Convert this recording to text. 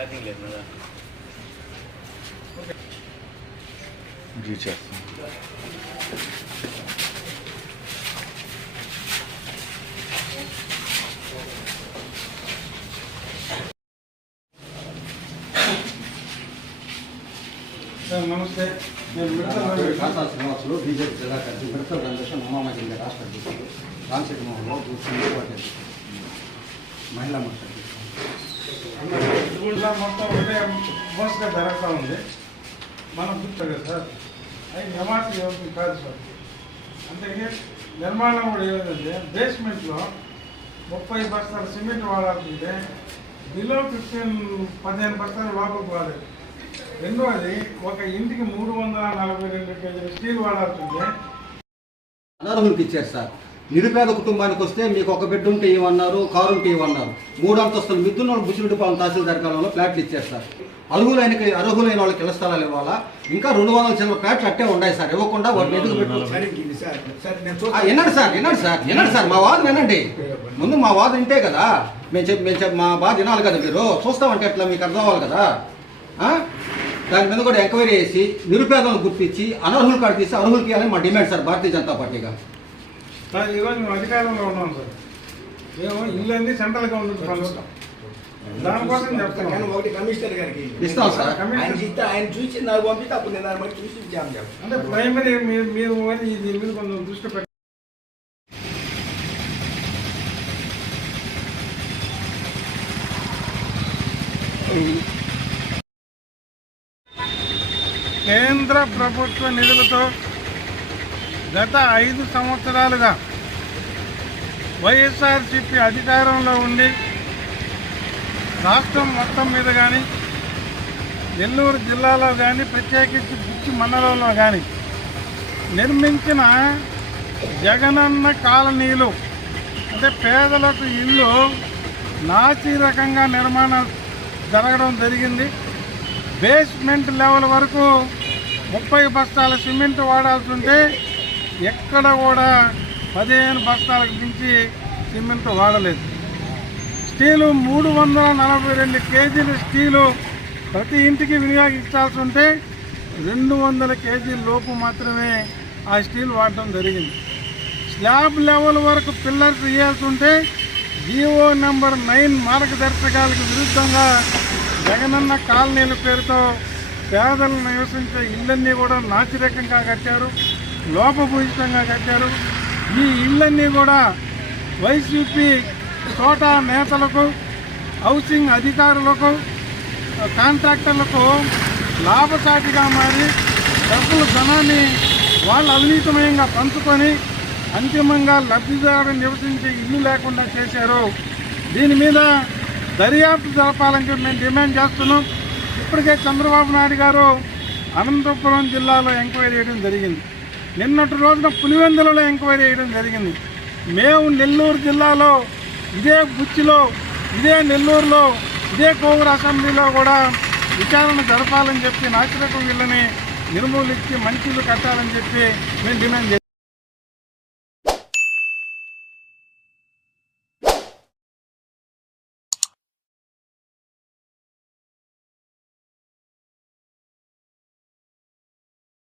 जी చేస్తాం నమస్తే. నేను ఖాతా శ్రీనివాసులు బీజేపీ జిల్లా కార్యదర్శి మిడతల గణేశం ఉమామహేంద్ర రాష్ట్ర అధ్యక్షులు రామశెట్టి మోహన్ మహిళా మోర్చా మొత్తం ఒకటే మోసగా జరుగుతూ ఉంది. మనం చూస్తాం కదా సార్, అవి జమాత్ యోగం కాదు సార్. అందుకే నిర్మాణం కూడా ఏదంటే బేస్మెంట్లో 30 బస్తాల సిమెంట్ వాడాల్సింటే బిలో 15 బస్తాలు లోపలికి వాడాలి. రెండవది ఒక ఇంటికి 342 కేజీల స్టీల్ వాడాల్సిందే. అనర్హులకు ఇచ్చారు సార్. నిరుపేద కుటుంబానికి వస్తే మీకు ఒక బెడ్ ఉంటే ఇవ్వన్నారు, కారు ఉంటే ఇవ్వన్నారు. 3 అంతస్తుల మిద్దున్న బుచ్చిరెడ్డిపాలెం తహసీల్దార్ కాలంలో ఫ్లాట్లు ఇచ్చారు సార్. అర్హులైన వాళ్ళకి ఇళ్ల స్థలాలు ఇవ్వాలా. ఇంకా 200 చిల్లర ఫ్లాట్లు అట్టే ఉన్నాయి సార్. ఇవ్వకుండా వాటిని ఎదుగు పెట్టి వినండి సార్ మా వాదన వినండి. ముందు మా వాదన వింటే కదా మేము మా బాధ వినాలి కదా. మీరు చూస్తామంటే ఎట్లా మీకు అర్థం అవ్వాలి కదా. దాని మీద కూడా ఎంక్వైరీ చేసి నిరుపేదలను గుర్తించి అనర్హులు కాడ తీసి అర్హులకి ఇవ్వాలని మా డిమాండ్ సార్ భారతీయ జనతా పార్టీగా. ఈరోజు మేము అధికారంలో ఉన్నాం సార్. మేము ఇల్లు అన్ని సెంట్రల్ గవర్నమెంట్ పంచుతాం. దానికోసం చెప్తాను. ఒకటి కమిషనర్ గారికి ఇస్తాం సార్. ఆయన చూసి నాకు పంపిస్తే అప్పుడు నేను దాన్ని బట్టి చూసి ఇచ్చాము. అంటే ప్రైమరీ మీరు దీని మీద కొంచెం దృష్టి పెట్టి కేంద్ర ప్రభుత్వ నిధులతో గత 5 సంవత్సరాలుగా వైఎస్ఆర్సీపీ అధికారంలో ఉండి రాష్ట్రం మొత్తం మీద కానీ నెల్లూరు జిల్లాలో కానీ ప్రత్యేకించి బుచ్చి మండలంలో కానీ నిర్మించిన జగనన్న కాలనీలు అంటే పేదలకు ఇల్లు నాసి రకంగా నిర్మాణం జరగడం జరిగింది. బేస్మెంట్ లెవెల్ వరకు 30 బస్తాల సిమెంట్ వాడాల్సి ఉంటే ఎక్కడ కూడా 15 బస్తాలకు మించి సిమెంట్ వాడలేదు. స్టీలు 342 కేజీల స్టీలు ప్రతి ఇంటికి వినియోగించాల్సి ఉంటే 200 కేజీల లోపు మాత్రమే ఆ స్టీల్ వాడటం జరిగింది. స్లాబ్ లెవెల్ వరకు పిల్లర్స్ వేయాల్సి ఉంటే జీవో నెంబర్ 9 మార్గదర్శకాలకు విరుద్ధంగా జగనన్న కాలనీల పేరుతో పేదలు నివసించే ఇళ్ళన్నీ కూడా నాసిరకంగా కట్టారు, లోపభూయిష్టంగా కట్టారు. ఈ ఇళ్ళన్నీ కూడా వైసీపీ తోటా నేతలకు, హౌసింగ్ అధికారులకు, కాంట్రాక్టర్లకు లాభసాటిగా మారి డబ్బుల ధనాన్ని వాళ్ళు అవినీతిమయంగా పంచుకొని అంతిమంగా లబ్ధిదారుడు నివసించే ఇల్లు లేకుండా చేశారు. దీని మీద దర్యాప్తు జరపాలని చెప్పి మేము డిమాండ్ చేస్తున్నాం. ఇప్పటికే చంద్రబాబు నాయుడు గారు అనంతపురం జిల్లాలో ఎంక్వైరీ చేయడం జరిగింది. నిన్నటి రోజున పులివెందులలో ఎంక్వైరీ చేయడం జరిగింది. మేము నెల్లూరు జిల్లాలో ఇదే బుచ్చిలో, ఇదే నెల్లూరులో, ఇదే కోవూరు అసెంబ్లీలో కూడా విచారణ జరపాలని చెప్పి నాసిరకం ఇళ్ళని నిర్మూలించి మంచి ఇల్లు కట్టాలని చెప్పి మేము డిమాండ్ చేస్తాం.